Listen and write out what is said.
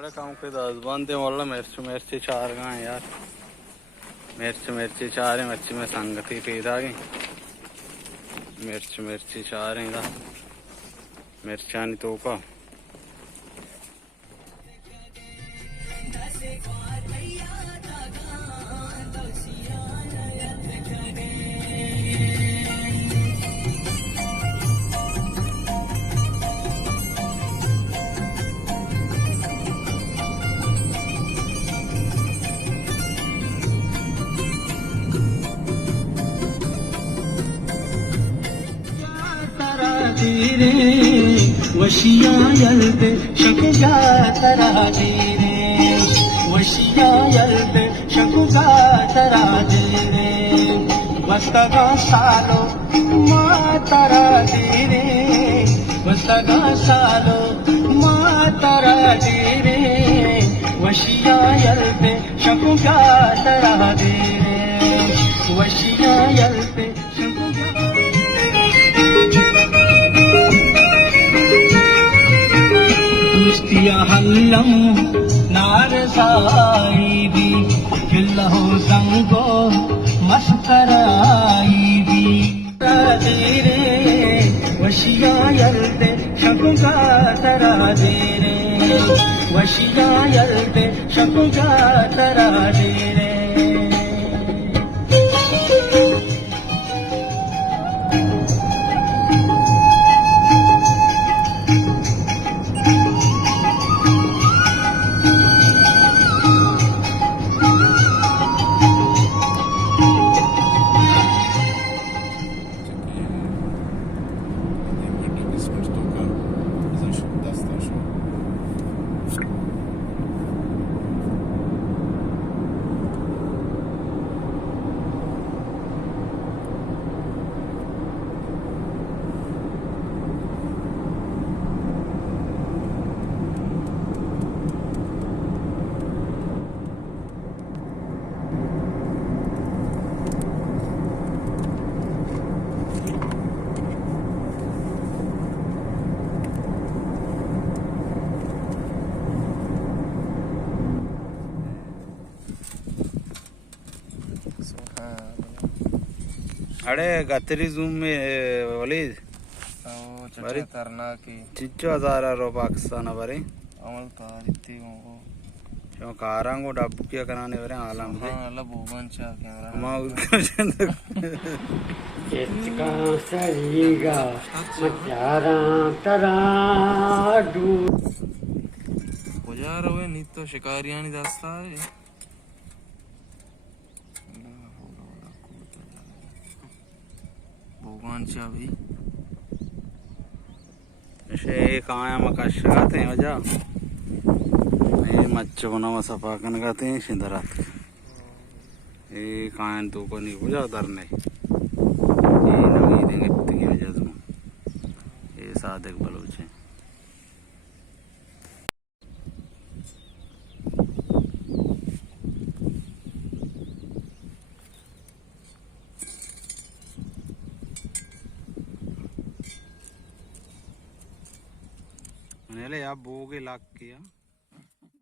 साढ़े काम के 10 बनते वाला मिर्ची चार का है यार। मिर्ची चार है मिर्ची में संगति पीदा गई मिर्ची चार है मिर्चा नहीं तो का वशिया यल्द शकुगा तरा दे वशिया यल्द शकुगा तरा दे वस्तगा सालो मा तरा दे वस्तगा सालो मा तरा दे वशिया यल्द शकुगा तरा दे वशिया यल्द दुस्तिया हल्लम नार साईबी खिल्लहो संगो मस्कराईबी तेरे वशिया यल्दे शकुगा तरा दे वशिया यल्दे शकुगा तरा दे अरे गतरी जूम में वलीद बरी करना की चिच्चो हज़ारा रो पाकिस्तान बरी अमल तारिती हो जो कारांगो डब्बू किया कराने वरे आलम के हां अल्लाह भगवान चाह कैमरा मां उसको इसका सरीगा मचारा तराडू पुजार हुए नहीं तो शिकारियां नहीं दास्ता है भगवान चाह भी ऐसे एक आया मकाशगाते हैं वजह ये मच्छों ना मसफा कन करते हैं शिंदरात ये कान तो को नहीं बुझा उधरने ये नगी देंगे तिगे वजह तुम ये सादेक बलूच है मैंने ले आप बो के लाख किया